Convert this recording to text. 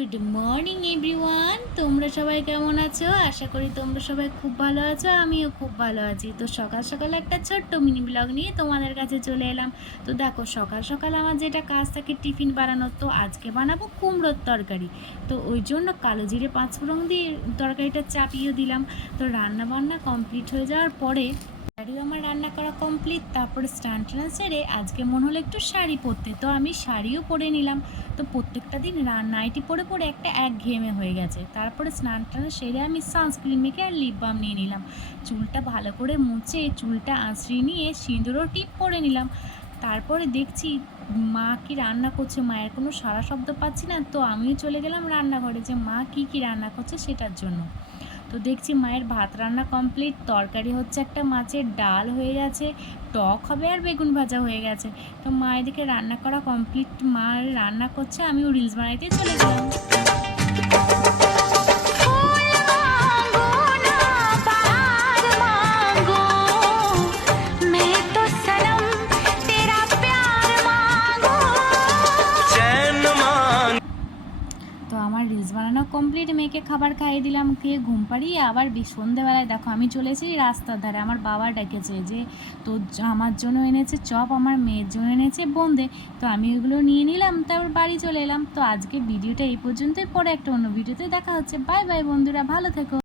Good morning everyone, তোমরা সবাই কেমন আছো? আশা করি তোমরা সবাই খুব ভালো আছো, আমিও খুব ভালো আছি। তো সকাল সকাল একটা ছোট্ট মিনি ব্লগ নিয়ে তোমাদের কাছে চলে এলাম। তো দেখো, সকাল সকাল আমার যেটা কাজ থাকে টিফিন বানানোর, তো আজকে বানাবো কুমড়োর তরকারি। তো ওই জন্য কালো জিরে পাঁচফোড়ন দিয়ে তরকারিটা চাপিয়ে দিলাম। তো রান্না বান্না কমপ্লিট হয়ে যাওয়ার পরে আমার রান্না করা কমপ্লিট, তারপরে স্নান টান সেরে আজকে মনে হলো একটু শাড়ি পরতে, তো আমি শাড়িও পরে নিলাম। তো প্রত্যেকটা দিন নাইটি পরে পরে একটা একঘেয়েমে হয়ে গেছে। তারপরে স্নান টান সেরে আমি সানস্ক্রিন মেখে আর লিপ বাম নিয়ে নিলাম। চুলটা ভালো করে মুছে চুলটা আঁচড়িয়ে নিয়ে সিঁদুরও টিপ করে নিলাম। তারপরে দেখছি মা কি রান্না করছে, মায়ের কোনো সারা শব্দ পাচ্ছি না। তো আমিও চলে গেলাম রান্নাঘরে যে মা কি রান্না করছে সেটার জন্য। তো দেখছি মায়ের ভাত রান্না কমপ্লিট, তরকারি হচ্ছে, একটা মাছের ডাল হয়ে গেছে, টক হবে আর বেগুন ভাজা হয়ে গেছে। তো মা এদিকে রান্না করা কমপ্লিট, মা রান্না করছে, আমিও রিলস বানাইতে চলে গেলাম। তো আমার রিলস বানানো কমপ্লিট, মেয়েকে খাবার খাইয়ে দিলাম, খেয়ে ঘুম পাড়িয়ে আবার সন্ধ্যেবেলায় দেখো আমি চলে এসেছি রাস্তার ধারে। আমার বাবা ডেকেছে যে তো আমার জন্য এনেছে চপ, আমার মেয়ের জন্য এনেছে বোঁদে। তো আমি ওগুলো নিয়ে নিলাম, তারপর বাড়ি চলে এলাম। তো আজকে ভিডিওটা এই পর্যন্তই, পরে একটা অন্য ভিডিওতে দেখা হচ্ছে। বাই বাই বন্ধুরা, ভালো থেকো।